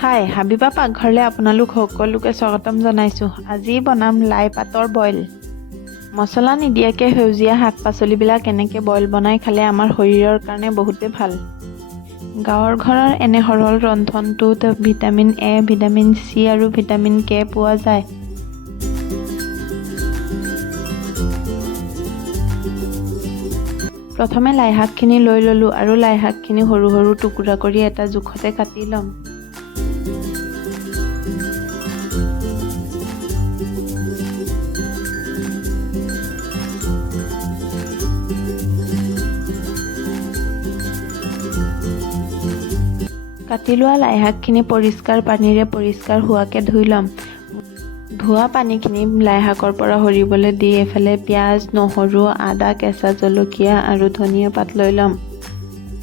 হাই হাবিবা পাকঘৰলৈ আপোনালোক সকলোকে স্বাগতম জনাইছোঁ। আজি বনাম লাই পাতৰ বইল। মছলা নিদিয়াকৈ সেউজীয়া শাক পাচলিবিলাক এনেকৈ বইল বনাই খালে আমাৰ শৰীৰৰ কাৰণে বহুতে ভাল। গাঁৱৰ ঘৰৰ এনে সৰল ৰন্ধনটোত ভিটামিন এ, ভিটামিন চি আৰু ভিটামিন কে পোৱা যায়। প্ৰথমে লাই শাকখিনি লৈ ল'লোঁ আৰু লাই শাকখিনি সৰু সৰু টুকুৰা কৰি এটা জোখতে কাটি ল'ম। কাটি লোৱা লাই শাকখিনি পৰিষ্কাৰ পানীৰে পৰিষ্কাৰ হোৱাকৈ ধুই ল'ম। ধোৱা পানীখিনি লাই শাকৰ পৰা সৰিবলৈ দি এফালে পিঁয়াজ, নহৰু, আদা, কেঁচা জলকীয়া আৰু ধনিয়া পাত লৈ ল'ম।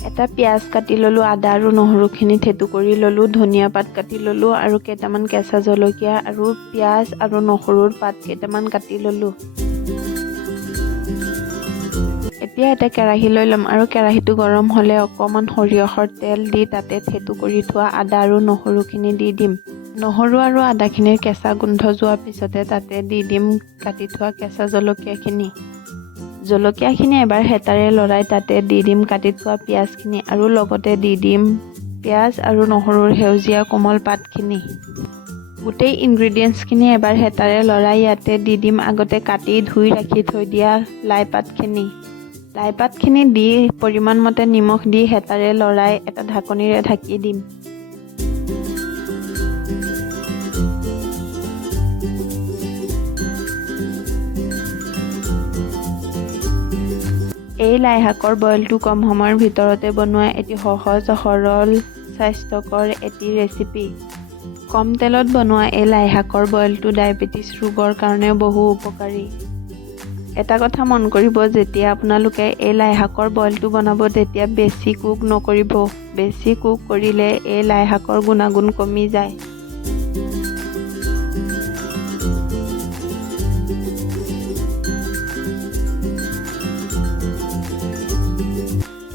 এটা পিঁয়াজ কাটি ল'লোঁ, আদা আৰু নহৰুখিনি থেতু কৰি ল'লোঁ, ধনিয়া পাত কাটি ল'লোঁ আৰু কেইটামান কেঁচা জলকীয়া আৰু পিঁয়াজ আৰু নহৰুৰ পাত কেইটামান কাটি ল'লোঁ। এতিয়া এটা কেৰাহী লৈ ল'ম আৰু কেৰাহীটো গৰম হ'লে অকণমান সৰিয়হৰ তেল দি তাতে থেতু কৰি থোৱা আদা আৰু নহৰুখিনি দি দিম। নহৰু আৰু আদাখিনিৰ কেঁচা গোন্ধ যোৱাৰ পিছতে তাতে দি দিম কাটি থোৱা কেঁচা জলকীয়াখিনি। জলকীয়াখিনি এবাৰ হেতাৰে লৰাই তাতে দি দিম কাটি থোৱা পিঁয়াজখিনি আৰু লগতে দি দিম পিঁয়াজ আৰু নহৰুৰ সেউজীয়া কোমল পাতখিনি। গোটেই ইনগ্ৰিডিয়েণ্টছখিনি এবাৰ হেতাৰে লৰাই ইয়াতে দি দিম আগতে কাটি ধুই ৰাখি থৈ দিয়া লাই পাতখিনি। লাই পাতখিনি দি পৰিমাণ মতে নিমখ দি হেতাৰে লৰাই এটা ঢাকনিৰে ঢাকি দিম। এই লাই শাকৰ বইলটো কম সময়ৰ ভিতৰতে বনোৱা এটি সহজ, সৰল, স্বাস্থ্যকৰ এটি ৰেচিপি। কম তেলত বনোৱা এই লাই শাকৰ বইলটো ডায়েবেটিছ ৰোগৰ কাৰণেও বহু উপকাৰী। এটা কথা মন কৰিব, যেতিয়া আপোনালোকে এই লাই শাকৰ বইলটো বনাব তেতিয়া বেছি কুক নকৰিব। বেছি কুক কৰিলে এই লাই শাকৰ গুণাগুণ কমি যায়।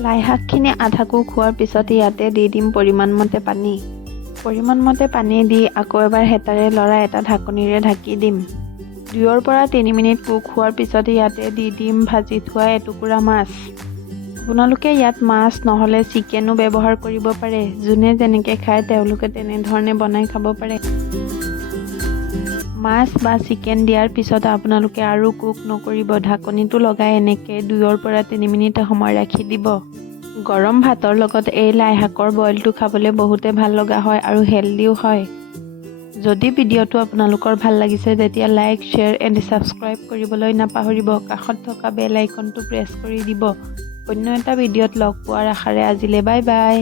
লাই শাকখিনি আধা কুক হোৱাৰ পিছত ইয়াতে দি দিম পৰিমাণ মতে পানী। পৰিমাণ মতে পানী দি আকৌ এবাৰ হেতাৰে লৰাই এটা ঢাকনিৰে ঢাকি দিম। 2 পৰা 3 মিনিট কুক হোৱাৰ পিছত ইয়াতে দি দিম ভাজি থোৱা এটুকুৰা মাছ। আপোনালোকে ইয়াত মাছ নহ'লে চিকেনো ব্যৱহাৰ কৰিব পাৰে। যোনে যেনেকৈ খায় তেওঁলোকে তেনেধৰণে বনাই খাব পাৰে। মাছ বা চিকেন দিয়াৰ পিছত আপোনালোকে আৰু কুক নকৰিব। ঢাকনিটো লগাই এনেকৈ 2 পৰা 3 মিনিট সময় ৰাখি দিব। গৰম ভাতৰ লগত এই লাই শাকৰ বইলটো খাবলৈ বহুতে ভাল লগা হয় আৰু হেল্ডিও হয়। যদি ভিডিঅ'টো আপোনালোকৰ ভাল লাগিছে তেতিয়া লাইক, শ্বেয়াৰ এণ্ড ছাবস্ক্ৰাইব কৰিবলৈ নাপাহৰিব। কাষত থকা বেল আইকনটো প্ৰেছ কৰি দিব। অন্য এটা ভিডিঅ'ত লগ পোৱাৰ আশাৰে আজিলৈ বাই বাই।